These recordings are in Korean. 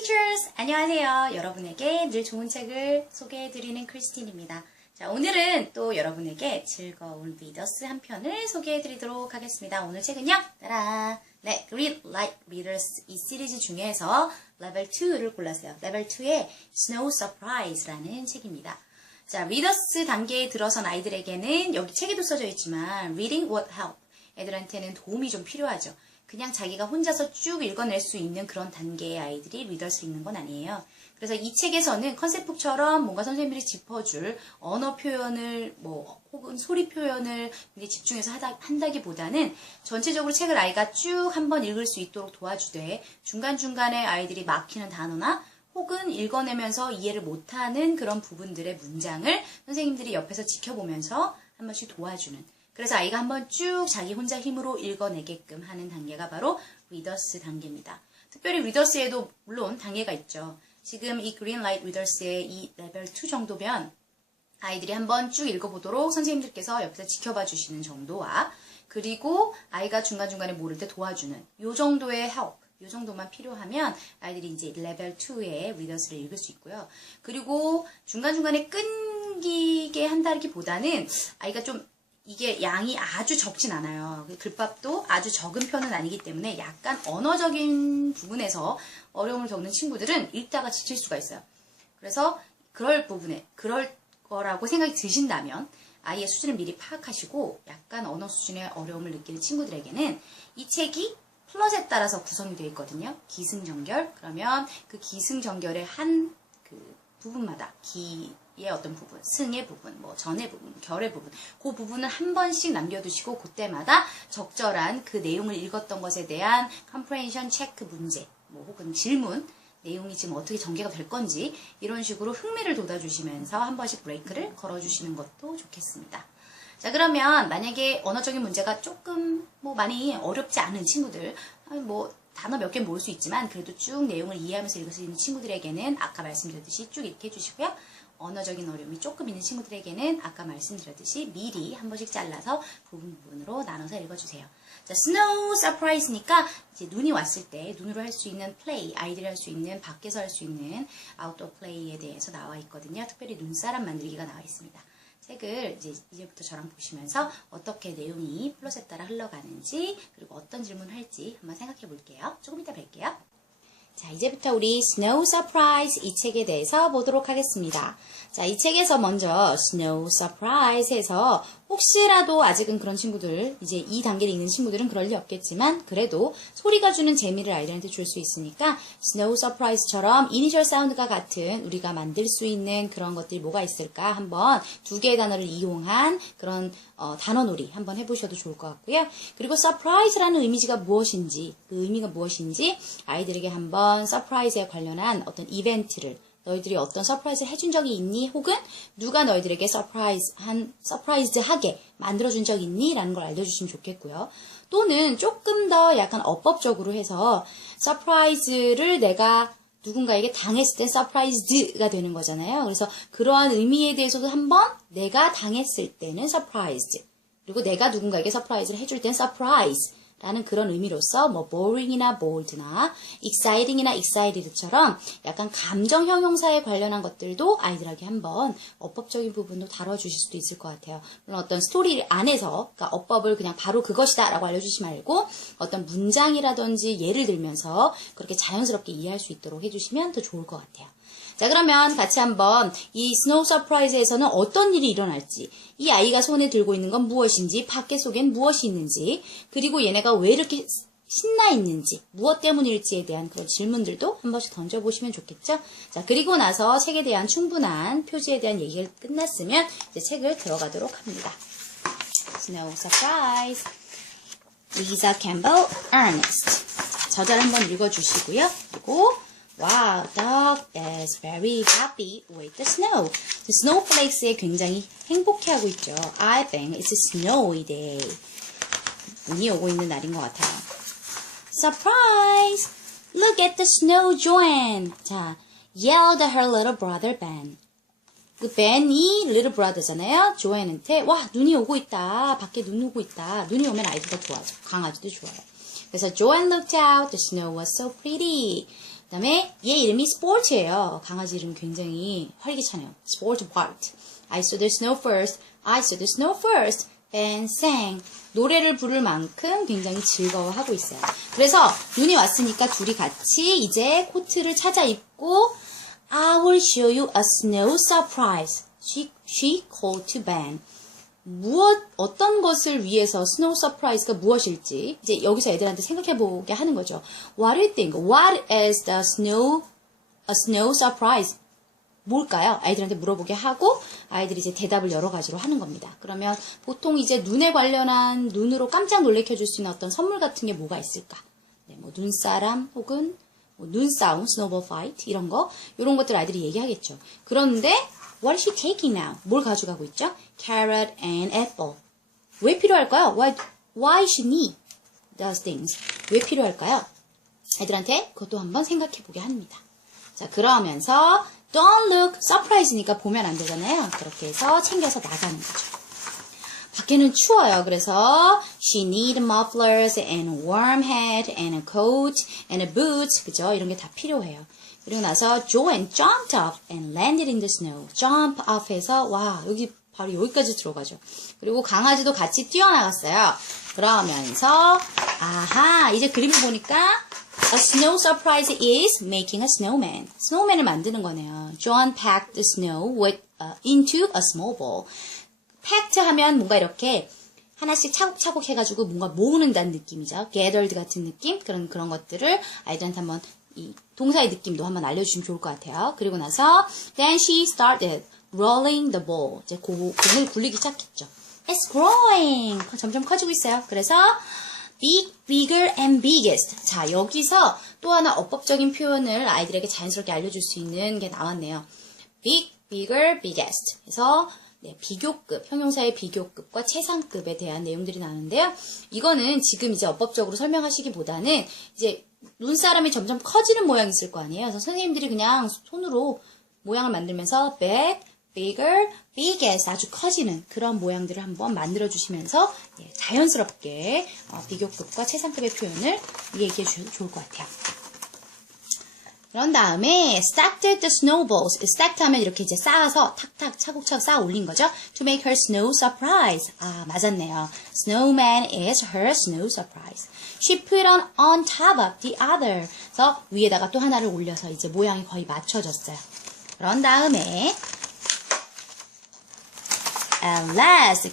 teachers! 안녕하세요. 여러분에게 늘 좋은 책을 소개해드리는 크리스틴입니다. 자, 오늘은 또 여러분에게 즐거운 리더스 한 편을 소개해드리도록 하겠습니다. 오늘 책은요, 따라! 네, Green Light Readers 이 시리즈 중에서 레벨 2를 골랐어요. 레벨 2의 Snow Surprise라는 책입니다. 자, 리더스 단계에 들어선 아이들에게는 여기 책에도 써져 있지만 Reading would help. 애들한테는 도움이 좀 필요하죠. 그냥 자기가 혼자서 쭉 읽어낼 수 있는 그런 단계의 아이들이 리더스를 읽는 건 아니에요. 그래서 이 책에서는 컨셉북처럼 뭔가 선생님들이 짚어줄 언어 표현을 혹은 소리 표현을 집중해서 한다기보다는 전체적으로 책을 아이가 쭉 한번 읽을 수 있도록 도와주되 중간중간에 아이들이 막히는 단어나 혹은 읽어내면서 이해를 못하는 그런 부분들의 문장을 선생님들이 옆에서 지켜보면서 한 번씩 도와주는, 그래서 아이가 한번 쭉 자기 혼자 힘으로 읽어내게끔 하는 단계가 바로 리더스 단계입니다. 특별히 리더스에도 물론 단계가 있죠. 지금 이 그린 라이트 리더스의 이 레벨 2 정도면 아이들이 한번 쭉 읽어보도록 선생님들께서 옆에서 지켜봐 주시는 정도와, 그리고 아이가 중간중간에 모를 때 도와주는 요 정도의 help, 요 정도만 필요하면 아이들이 이제 레벨 2의 리더스를 읽을 수 있고요. 그리고 중간중간에 끊기게 한다기보다는 아이가 좀 이게 양이 아주 적진 않아요. 글밥도 아주 적은 편은 아니기 때문에 약간 언어적인 부분에서 어려움을 겪는 친구들은 읽다가 지칠 수가 있어요. 그래서 그럴 거라고 생각이 드신다면 아이의 수준을 미리 파악하시고 약간 언어 수준의 어려움을 느끼는 친구들에게는 이 책이 플롯에 따라서 구성이 되어 있거든요. 기승전결. 그러면 그 기승전결의 한 그 부분마다 기의 어떤 부분, 승의 부분, 전의 부분, 결의 부분, 그 부분을 한 번씩 남겨두시고 그때마다 적절한 그 내용을 읽었던 것에 대한 comprehension 체크 문제, 혹은 질문, 내용이 지금 어떻게 전개가 될 건지 이런 식으로 흥미를 돋아주시면서 한 번씩 브레이크를 걸어주시는 것도 좋겠습니다. 자, 그러면 만약에 언어적인 문제가 조금 많이 어렵지 않은 친구들, 단어 몇 개 모을 수 있지만 그래도 쭉 내용을 이해하면서 읽을 수 있는 친구들에게는 아까 말씀드렸듯이 쭉 읽게 해주시고요. 언어적인 어려움이 조금 있는 친구들에게는 아까 말씀드렸듯이 미리 한 번씩 잘라서 부분으로 나눠서 읽어주세요. 자, 스노우 서프라이즈니까 이제 눈이 왔을 때 눈으로 할 수 있는 플레이, 아이들이 할 수 있는, 밖에서 할 수 있는 아웃도어 플레이에 대해서 나와 있거든요. 특별히 눈사람 만들기가 나와 있습니다. 책을 이제부터 저랑 보시면서 어떻게 내용이 플롯에 따라 흘러가는지, 그리고 어떤 질문을 할지 한번 생각해 볼게요. 조금 이따 뵐게요. 자, 이제부터 우리 Snow Surprise 이 책에 대해서 보도록 하겠습니다. 자, 이 책에서 먼저 Snow Surprise 해서 혹시라도 아직은 그런 친구들, 이제 이 단계를 읽는 친구들은 그럴 리 없겠지만 그래도 소리가 주는 재미를 아이들한테 줄 수 있으니까 Snow Surprise처럼 이니셜 사운드가 같은 우리가 만들 수 있는 그런 것들이 뭐가 있을까 한번 두 개의 단어를 이용한 그런 단어놀이 한번 해보셔도 좋을 것 같고요. 그리고 Surprise라는 의미가 무엇인지, 그 의미가 무엇인지 아이들에게 한번 서프라이즈에 관련한 어떤 이벤트를, 너희들이 어떤 서프라이즈를 해준 적이 있니? 혹은 누가 너희들에게 서프라이즈하게 만들어준 적 있니? 라는 걸 알려주시면 좋겠고요. 또는 조금 더 약간 어법적으로 해서 서프라이즈를 내가 누군가에게 당했을 땐 서프라이즈드가 되는 거잖아요. 그래서 그러한 의미에 대해서도 한번 내가 당했을 때는 서프라이즈, 그리고 내가 누군가에게 서프라이즈를 해줄 땐 서프라이즈 라는 그런 의미로서 boring이나 bold나 exciting이나 excited처럼 약간 감정 형용사에 관련한 것들도 아이들에게 한번 어법적인 부분도 다뤄주실 수도 있을 것 같아요. 물론 어떤 스토리 안에서, 그러니까 어법을 그냥 바로 그것이다 라고 알려주지 말고 어떤 문장이라든지 예를 들면서 그렇게 자연스럽게 이해할 수 있도록 해주시면 더 좋을 것 같아요. 자, 그러면 같이 한번 이 스노우 서프라이즈에서는 어떤 일이 일어날지, 이 아이가 손에 들고 있는 건 무엇인지, 밖에 속엔 무엇이 있는지, 그리고 얘네가 왜 이렇게 신나 있는지, 무엇 때문일지에 대한 그런 질문들도 한 번씩 던져보시면 좋겠죠? 자, 그리고 나서 책에 대한 충분한 표지에 대한 얘기가 끝났으면 이제 책을 들어가도록 합니다. Snow Surprise, Lisa Campbell, Ernest. 자, 저자를 한번 읽어주시고요. 그리고 Wow, dog is very happy with the snow. 스노우플레이크스에 굉장히 행복해하고 있죠. I think it's a snowy day. 눈이 오고 있는 날인 것 같아요. Surprise! Look at the snow, Joanne. 자, yelled her little brother Ben. 그 Ben이 little brother잖아요. 조앤한테 와, 눈이 오고 있다. 밖에 눈 오고 있다. 눈이 오면 아이들도 좋아하죠. 강아지도 좋아요. 그래서 Joanne looked out. The snow was so pretty. 그다음에 얘 이름이 스포츠예요. 강아지 이름 굉장히 활기차네요. 스포츠 Bart. I saw the snow first. I saw the snow first. And sang. 노래를 부를 만큼 굉장히 즐거워하고 있어요. 그래서 눈이 왔으니까 둘이 같이 이제 코트를 찾아 입고 I will show you a snow surprise. She called to Ben. 어떤 것을 위해서 스노우 서프라이즈가 무엇일지 이제 여기서 애들한테 생각해보게 하는 거죠. What do you think? What is a snow surprise? 뭘까요? 아이들한테 물어보게 하고 아이들이 이제 대답을 여러 가지로 하는 겁니다. 그러면 보통 이제 눈에 관련한 눈으로 깜짝 놀래켜줄 수 있는 어떤 선물 같은 게 뭐가 있을까? 네, 뭐 눈사람 혹은 뭐 눈싸움, 스노볼 파이트 이런 것들 아이들이 얘기하겠죠. 그런데 What is she taking now? 뭘 가져가고 있죠? Carrot and apple. 왜 필요할까요? Why she need those things? 왜 필요할까요? 애들한테 그것도 한번 생각해보게 합니다. 자, 그러면서 Don't look, surprise니까 보면 안 되잖아요. 그렇게 해서 챙겨서 나가는 거죠. 밖에는 추워요. 그래서 she need mufflers and a warm hat and a coat and a boots. 그죠? 이런 게 다 필요해요. 그리고 나서 Joanne jumped up and landed in the snow. Jump up 해서 와 여기 바로 여기까지 들어가죠. 그리고 강아지도 같이 뛰어나갔어요. 그러면서 아하 이제 그림을 보니까 A snow surprise is making a snowman. snowman을 만드는 거네요. John packed the snow into a small ball. packed 하면 뭔가 이렇게 하나씩 차곡차곡 해가지고 뭔가 모으는다는 느낌이죠. gathered 같은 느낌? 그런 것들을 아이들한테 한번 이 동사의 느낌도 한번 알려주시면 좋을 것 같아요. 그리고 나서 then she started rolling the ball. 이제 공을 굴리기 시작했죠. It's growing. 점점 커지고 있어요. 그래서 big, bigger, and biggest. 자, 여기서 또 하나 어법적인 표현을 아이들에게 자연스럽게 알려줄 수 있는 게 나왔네요. big, bigger, biggest. 그래서 네, 비교급, 형용사의 비교급과 최상급에 대한 내용들이 나오는데요. 이거는 지금 이제 어법적으로 설명하시기보다는 이제 눈사람이 점점 커지는 모양이 있을 거 아니에요. 그래서 선생님들이 그냥 손으로 모양을 만들면서 big, bigger, biggest 아주 커지는 그런 모양들을 한번 만들어 주시면서 예, 자연스럽게 비교급과 최상급의 표현을 얘기해 주셔도 좋을 것 같아요. 그런 다음에 stacked the snowballs. stacked 하면 이렇게 이제 쌓아서 탁탁 차곡차곡 쌓아 올린 거죠. To make her snow surprise. 아, 맞았네요. Snowman is her snow surprise. She put on top of the other. 그래서 위에다가 또 하나를 올려서 이제 모양이 거의 맞춰졌어요. 그런 다음에 at last,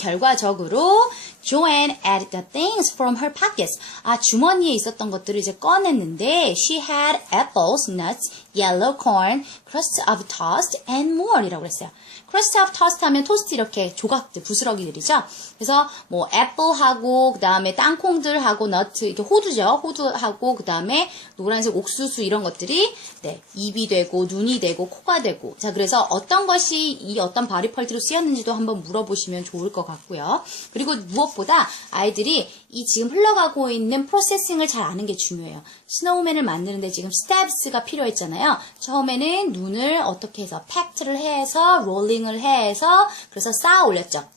결과적으로 Joanne added the things from her pockets. 아, 주머니에 있었던 것들을 이제 꺼냈는데 she had apples, nuts, yellow corn, crusts of toast, and more 이라고 그랬어요. crust of toast 하면 토스트 이렇게 조각들, 부스러기들이죠. 그래서 뭐 애플하고 그 다음에 땅콩들하고 너트, 이게 호두죠. 호두하고 그 다음에 노란색 옥수수 이런 것들이 네, 입이 되고 눈이 되고 코가 되고 자 그래서 어떤 것이 이 어떤 바리펄트로 쓰였는지도 한번 물어보시면 좋을 것 같고요. 그리고 무엇보다 아이들이 이 지금 흘러가고 있는 프로세싱을 잘 아는 게 중요해요. 스노우맨을 만드는데 지금 스텝스가 필요했잖아요. 처음에는 눈을 어떻게 해서 팩트를 해서 롤링을 해서 그래서 쌓아 올렸죠.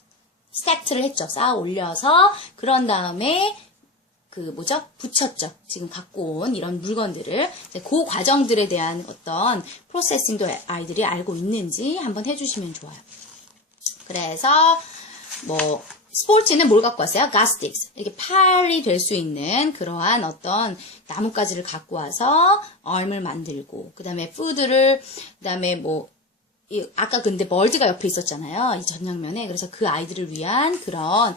스택트를 했죠. 쌓아 올려서 그런 다음에 붙였죠. 지금 갖고 온 이런 물건들을 그 과정들에 대한 어떤 프로세싱도 아이들이 알고 있는지 한번 해주시면 좋아요. 그래서 뭐 스포츠는 뭘 갖고 왔어요? 가스틱스. 이렇게 팔이 될 수 있는 그러한 어떤 나뭇가지를 갖고 와서 얼음을 만들고 그 다음에 푸드를 그 다음에 뭐 아까 근데 멀드가 옆에 있었잖아요. 이 전 장면에. 그래서 그 아이들을 위한 그런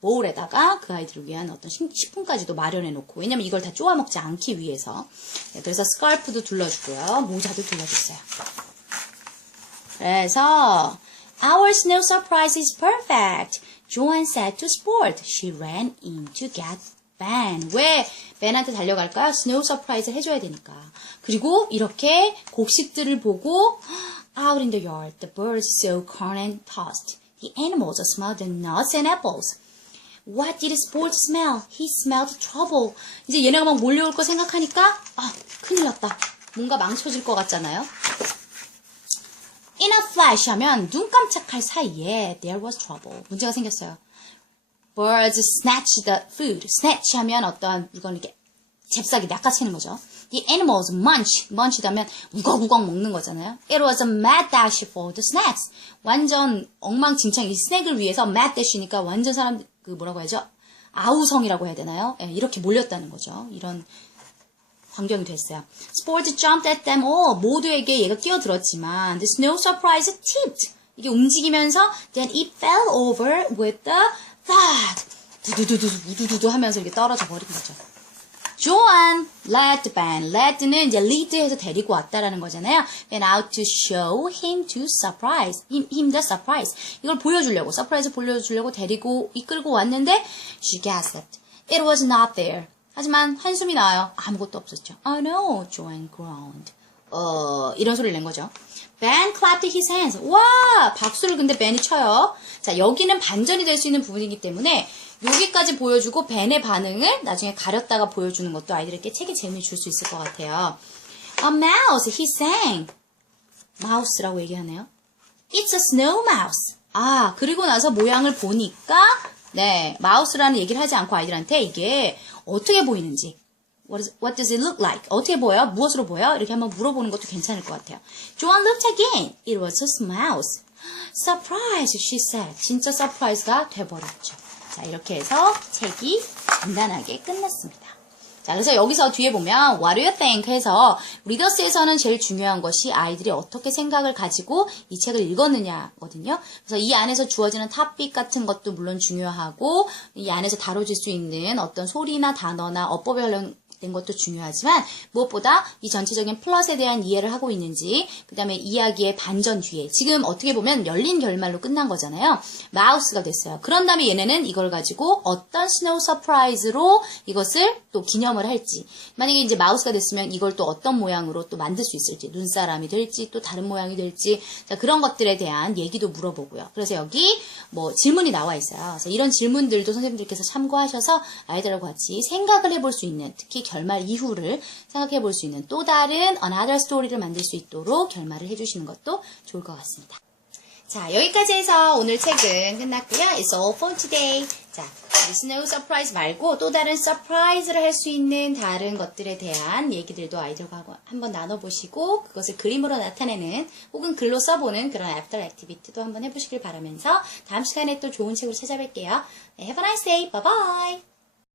보울에다가 그 아이들을 위한 어떤 식품까지도 마련해 놓고 왜냐면 이걸 다 쪼아 먹지 않기 위해서 네, 그래서 스카프도 둘러주고요. 모자도 둘러줬어요. 그래서 Our snow surprise is perfect. Joanne said to Sport. She ran in to get Ben. 왜 벤한테 달려갈까요? 스노우 서프라이즈를 해줘야 되니까. 그리고 이렇게 곡식들을 보고 Out in the yard, the birds saw corn and toast. The animals smelled the nuts and apples. What did Sport smell? He smelled trouble. 이제 얘네가 막 몰려올 거 생각하니까 아, 큰일 났다. 뭔가 망쳐질 것 같잖아요. In a flash 하면 눈 깜짝할 사이에 there was trouble. 문제가 생겼어요. Birds snatched the food. snatch 하면 어떠한 물건을 이렇게 잽싸게 낚아채는 거죠. The animals munch다면 우걱우걱 먹는 거잖아요. It was a mad dash for the snacks. 완전 엉망진창 이 스낵을 위해서 mad dash니까 완전 사람 그 뭐라고 해야죠? 아우성이라고 해야 되나요? 예, 이렇게 몰렸다는 거죠. 이런 광경이 됐어요. Sports jumped at them all. 모두에게 얘가 끼어들었지만 the snow surprise tipped. 이게 움직이면서 then it fell over with the thud. 두두두두 우두두두 하면서 이렇게 떨어져 버린 거죠. Joan led the band. led는 이제 lead해서 데리고 왔다라는 거잖아요. Went out to show him the surprise. 이걸 보여주려고, 서프라이즈 보여주려고 데리고 이끌고 왔는데 she gasped. It was not there. 하지만 한숨이 나와요. 아무것도 없었죠. Oh no, Joan groaned. 이런 소리를 낸 거죠. Ben clapped his hands. 와, 박수를 근데 Ben이 쳐요. 자, 여기는 반전이 될 수 있는 부분이기 때문에 여기까지 보여주고 벤의 반응을 나중에 가렸다가 보여주는 것도 아이들에게 책에 재미를 줄 수 있을 것 같아요. A mouse, he sang. 마우스라고 얘기하네요. It's a snow mouse. 아, 그리고 나서 모양을 보니까 네, 마우스라는 얘기를 하지 않고 아이들한테 이게 어떻게 보이는지 What does it look like? 어떻게 보여요? 무엇으로 보여요? 이렇게 한번 물어보는 것도 괜찮을 것 같아요. Joan looked again. It was a mouse. Surprise, she said. 진짜 서프라이즈가 돼버렸죠. 자, 이렇게 해서 책이 간단하게 끝났습니다. 자, 그래서 여기서 뒤에 보면 What do you think? 해서 리더스에서는 제일 중요한 것이 아이들이 어떻게 생각을 가지고 이 책을 읽었느냐거든요. 그래서 이 안에서 주어지는 탑픽 같은 것도 물론 중요하고 이 안에서 다뤄질 수 있는 어떤 소리나 단어나 어법에 관련된 것도 중요하지만 무엇보다 이 전체적인 플롯에 대한 이해를 하고 있는지 그 다음에 이야기의 반전 뒤에 지금 어떻게 보면 열린 결말로 끝난 거잖아요. 마우스가 됐어요. 그런 다음에 얘네는 이걸 가지고 어떤 스노우 서프라이즈로 이것을 또 기념을 할지 만약에 이제 마우스가 됐으면 이걸 또 어떤 모양으로 또 만들 수 있을지 눈사람이 될지 또 다른 모양이 될지 자, 그런 것들에 대한 얘기도 물어보고요. 그래서 여기 뭐 질문이 나와 있어요. 그래서 이런 질문들도 선생님들께서 참고하셔서 아이들하고 같이 생각을 해볼 수 있는 특히 결말 이후를 생각해 볼 수 있는 또 다른 another story를 만들 수 있도록 결말을 해주시는 것도 좋을 것 같습니다. 자, 여기까지 해서 오늘 책은 끝났고요. It's all for today. 자, Snow Surprise 말고 또 다른 서프라이즈를 할 수 있는 다른 것들에 대한 얘기들도 아이들과 한번 나눠보시고 그것을 그림으로 나타내는 혹은 글로 써보는 그런 애프터 액티비티도 한번 해보시길 바라면서 다음 시간에 또 좋은 책으로 찾아뵐게요. Have a nice day. Bye bye.